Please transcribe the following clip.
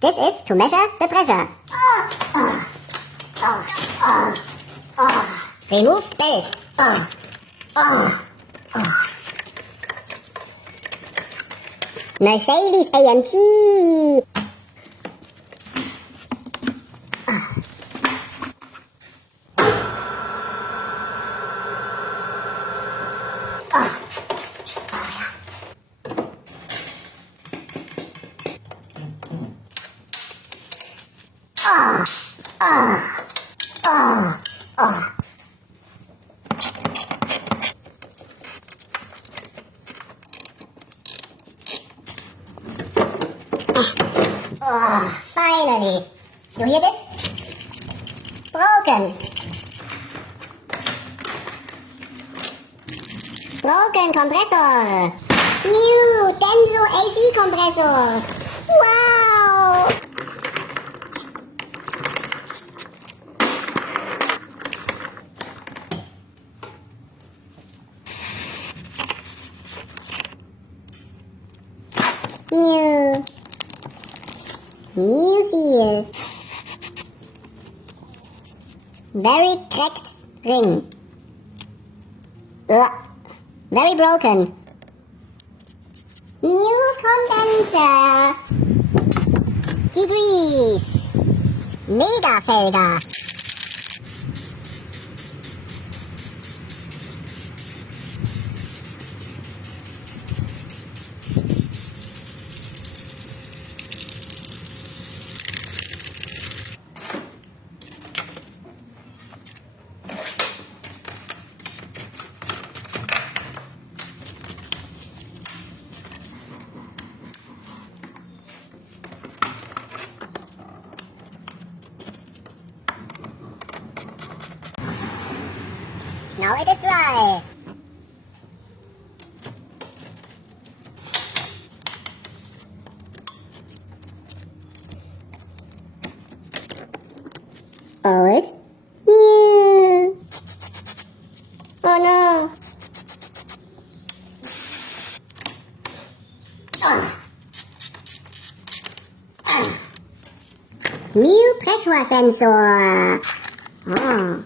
This is to measure the pressure. Remove belt. Mercedes AMG. Finally. You hear this? Broken. Broken compressor. New Denso AC compressor. Wow. New seal. Very cracked ring. Very broken. New condenser. Degrees. Mega Felger. Now it is dry. Old. New. Oh no. New pressure sensor. Oh.